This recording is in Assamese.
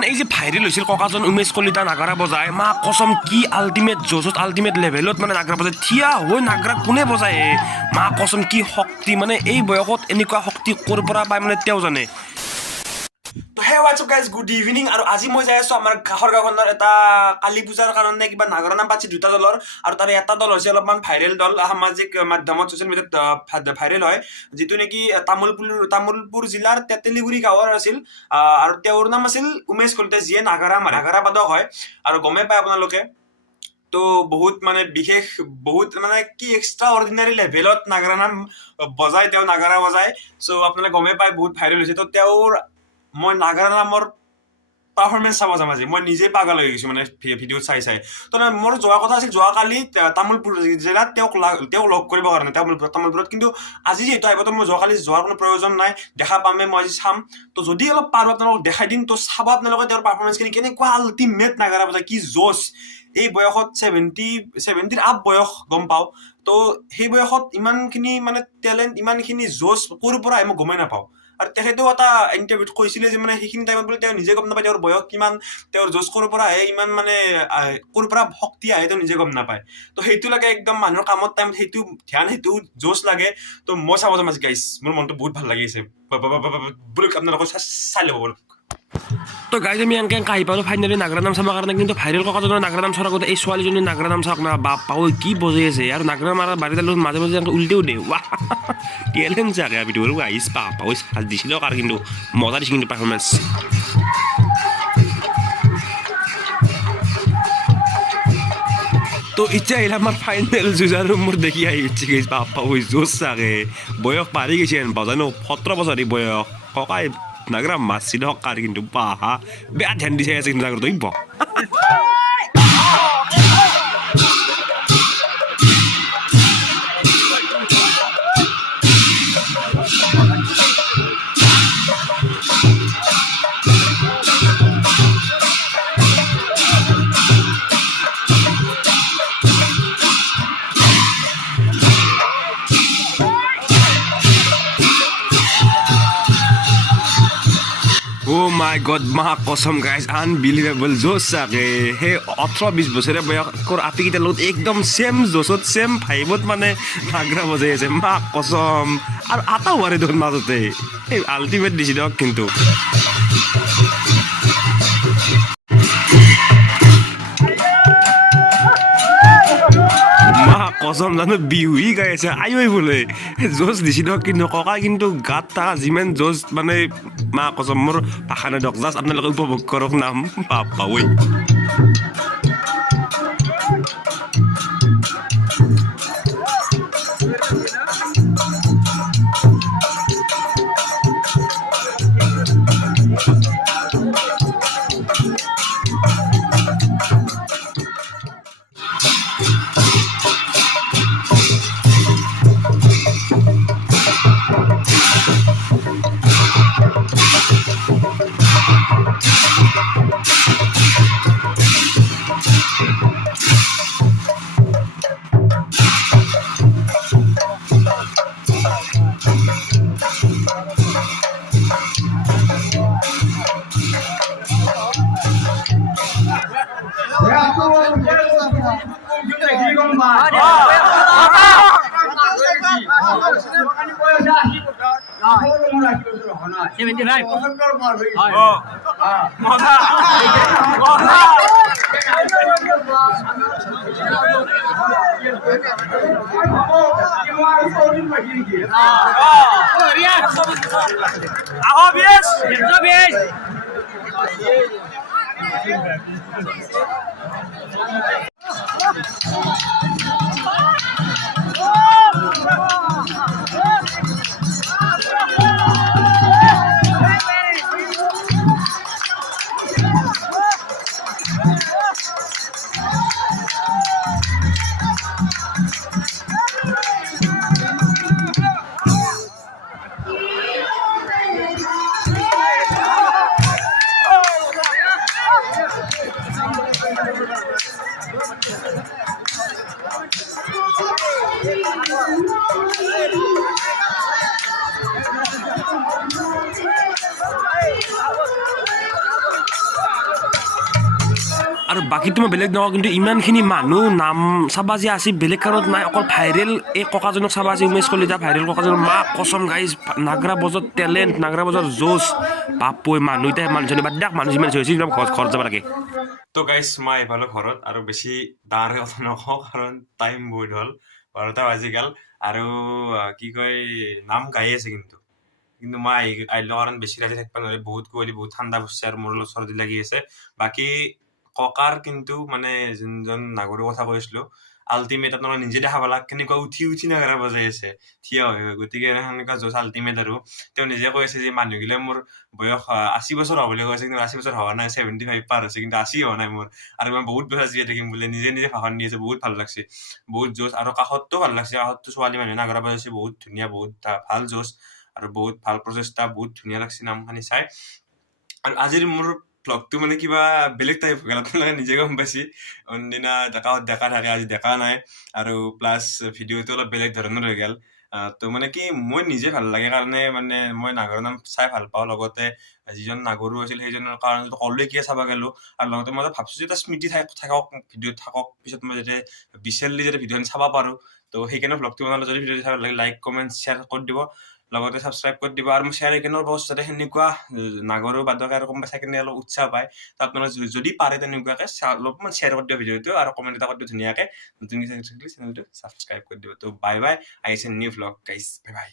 মানে এই যে ভাইৰেল হৈছিল ককাজন উমেশ কলিতা নাগাৰা বজাই মা কসম কি আল্টিমেট জজত আল্টিমেট লেভেলত মানে নাগাৰা বজাই থিয়া হৈ নাগাৰা কোনে বজায় মা কসম কি শক্তি মানে এই বয়সত এনেকুৱা শক্তি ক'ৰ পৰা পায় মানে তেওঁ জানে তো হে Whats up guys good evening আৰু আজি মই যাই আছোঁ আমাৰ কাষৰ গাঁওখনৰ এটা কালী পূজাৰ কাৰণে কিবা নাগাৰা নাম পাতিছে দুটা দলৰ আৰু তাৰে এটা দল হৈছে অলপমান ভাইৰেল দল সামাজিক মাধ্যমত ছ'চিয়েল মিডিয়াত ভাইৰেল হয় যিটো নেকি তামোলপুৰ জিলাৰ তেতেলিগুৰি গাঁৱৰ আছিল আৰু তেওঁৰ নাম আছিল উমেশ কলিতা যিয়ে নাগাৰা বাদক হয় আৰু গমেই পায় আপোনালোকে তো বহুত মানে বিশেষ বহুত মানে কি এক্সট্ৰা অৰ্ডিনাৰী লেভেলত নাগাৰা নাম বজায় তেওঁ নাগাৰা বজায় চ' আপোনালোকে গমেই পায় বহুত ভাইৰেল হৈছে তো তেওঁৰ মই নাগাৰা নামৰ পাৰফৰ্মেঞ্চ চাব যাম আজি মই নিজেই পাগল হৈ গৈছোঁ মানে ভিডিঅ'ত চাই তো মোৰ যোৱা কথা আছিল যোৱাকালি তামোলপুৰ জিলাত তেওঁক লগ কৰিবৰ কাৰণে তামোলপুৰত কিন্তু আজি যিহেতু আহিব তো মই যোৱাকালি যোৱাৰ কোনো প্ৰয়োজন নাই দেখা পামেই মই আজি চাম তো যদি অলপ পাৰোঁ আপোনালোকক দেখাই দিম তো চাব আপোনালোকে তেওঁৰ পাৰফৰ্মেঞ্চখিনি কেনেকুৱা আল্টিমেট নাগাৰা বজায় কি জোচ এই বয়সত 70 আপ বয়স গম পাওঁ তো সেই বয়সত ইমানখিনি মানে টেলেণ্ট ইমানখিনি জোচ ক'ৰ পৰা আহে মই গমেই নাপাওঁ আৰু তেখেতেও এটা ইণ্টাৰভিউত কৈছিলে যে মানে সেইখিনি টাইমত বোলে তেওঁ নিজে গম নাপায় তেওঁৰ বয়স কিমান তেওঁৰ জোচ ক'ৰ পৰা আহে ইমান মানে ক'ৰ পৰা শক্তি আহে তেওঁ নিজে গম নাপায় তো সেইটো লাগে একদম মানুহৰ কামত টাইমত সেইটো ধ্যান সেইটো জোচ লাগে তো মই চাব যাম আজি গাইছ মোৰ মনটো বহুত ভাল লাগিছে বোলো আপোনালোকক চাই ল'ব বোলো তো গাইজ আমি এনেকৈ আহি পালোঁ ফাইনেলি নাগাৰা নাম চাবৰ কাৰণে কিন্তু ভাইৰেল ককাজনৰ নাগাৰা নাম চোৱাৰ আগতে এই ছোৱালীজনীৰ নাগাৰা নাম চাওক না বাপ পাওঁ কি বজাই আছে আৰু নাগাৰা মাৰা বাৰীডাল মাজে মাজে এনেকৈ উল্টেও দিয়ে ৱাহ টেলেণ্ট চাগে ভিডিঅ'টো আহিছ পাওঁ সাজ দিছিলোঁ আৰু কিন্তু মজা দিছে কিন্তু পাৰফৰ্মেঞ্চ তো এতিয়া আহিলে আমাৰ ফাইনেল যুঁজাৰু মোৰ দেখি আহি উঠি গৈছে বাপা ঐ জোচ চাগে বয়স পাৰি গৈছে বজানো 17 বছৰ বয়স ককাই নাগাৰা মাছছিল হকাৰ কিন্তু বাহা বেয়া ধ্যান দিছে আছে কিন্তু নাগাৰা দৈব Oh my god, maha kosam guys, unbelievable জোচ চাগে সেই 18-20 বছৰীয়া বয়সৰ আপীকেইটাৰ লগত একদম ছেম জোচত ছেম ভাইবত মানে নাগাৰা বজাই আছে মাহ কসম আৰু আটাও মাৰে দেখোন মাজতে এই আল্টিমেট দিছে দিয়ক কিন্তু কসম জানো বিহুই গাই আছে আই বোলে জোচ দিছি দিয়ক কিন্তু ককা কিন্তু গাত থকা যিমান জোচ মানে মা কসম মোৰ ভাষা নাই দিয়ক জাষ্ট আপোনালোকে উপভোগ কৰক নাম বাপা ঐ আৰু বাকীটো মই বেলেগ নকওঁ কিন্তু ইমানখিনি মানুহ নাম চাবা যে আছে বেলেগ কাৰণত নাই অকল ভাইৰেল এই ককাজনক চাবা আছে উমেশ কলিতা ভাইৰেল ককাজনৰ মা কচম গাইজ নাগৰা বজত টেলেণ্ট নাগৰা বজৰ জোচ বাপৈ মানুহ এতিয়া মানুহজনী বাদ দিয়ক মানুহ যিমান হৈছে ঘৰত যাব লাগে তো গাইজ মই এইফালে ঘৰত আৰু বেছি ডাঙৰ কথা নকওঁ কাৰণ টাইম বহুত হ'ল 12টা বাজি গ'ল আৰু কি কয় নাম গাই আছে কিন্তু মই আহিলোঁ কাৰণ বেছি ৰাতি থাকিব নোৱাৰি বহুত কুঁৱলী বহুত ঠাণ্ডা পৰছে আৰু মোৰ অলপ চৰ্দি লাগি আছে বাকী ককাৰ কিন্তু মানে যোনজন নাগৰৰ কথা কৈছিলোঁ আল্টিমেট আপোনালোকে নিজে দেখা পালা কেনেকুৱা উঠি নাগৰা বজাই আছে থিয় হৈ গতিকে সেনেকুৱা জোচ আল্টিমেট আৰু তেওঁ নিজে কৈ আছে যে মানুহগিলা মোৰ বয়স 80 বছৰ হ'ব বুলি কৈছে কিন্তু 80 বছৰ হোৱা নাই 75 পাৰ হৈছে কিন্তু 80 হোৱা নাই মোৰ আৰু মই বহুত বছৰ জীয়াই থাকিম বুলি নিজে ভাষণ দি আছে বহুত ভাল লাগছে বহুত জোচ আৰু কাষতটো ভাল লাগছে কাষতটো ছোৱালী মানুহে নাগৰা বজাইছে বহুত ধুনীয়া বহুত ভাল জোচ আৰু বহুত ভাল প্ৰচেষ্টা বহুত ধুনীয়া লাগছে নামখিনি চাই আৰু আজিৰ মোৰ ব্লগটো মানে কিবা বেলেগ টাইপ হৈ গ'ল আপোনালোকে নিজে গম পাইছে অন্যদিনা ডেকা থাকে আজি ডেকা নাই আৰু প্লাছ ভিডিঅ'টো অলপ বেলেগ ধৰণৰ হৈ গ'ল তো মানে কি মই নিজে ভাল লাগে কাৰণে মানে মই নাগৰৰ নাম চাই ভাল পাওঁ লগতে যিজন নাগৰো আছিল সেইজনৰ কাৰণ ক'লৈ কিয় চাব গ'লো আৰু লগতে মই ভাবছো যে এটা স্মৃতি থাকক ভিডিঅ'ত থাকক পিছত মই যাতে বিচাৰিলে যাতে ভিডিঅ'খন চাব পাৰোঁ তো সেইকাৰণে ব্লগটো বনালে যদি ভিডিঅ'টো চাব লাগে লাইক কমেণ্ট শ্বেয়াৰ কৰি দিব লগতে ছাবস্ক্ৰাইব কৰি দিব আৰু মই শ্বেয়াৰ আইকনৰ বস যাতে সেনেকুৱা নাগৰো বাদকে আৰু কোনোবা চাই কিনে অলপ উৎসাহ পায় তো আপোনালোকে যদি পাৰে তেনেকুৱাকৈ অলপমান শ্বেয়াৰ কৰি দিব ভিডিঅ'টো আৰু কমেণ্ট এটা কৰি দিব ধুনীয়াকৈ নতুনকৈ চেনেলটো ছাবস্ক্ৰাইব কৰি দিব তো বাই বাই আহিছে new vlog guys bye bye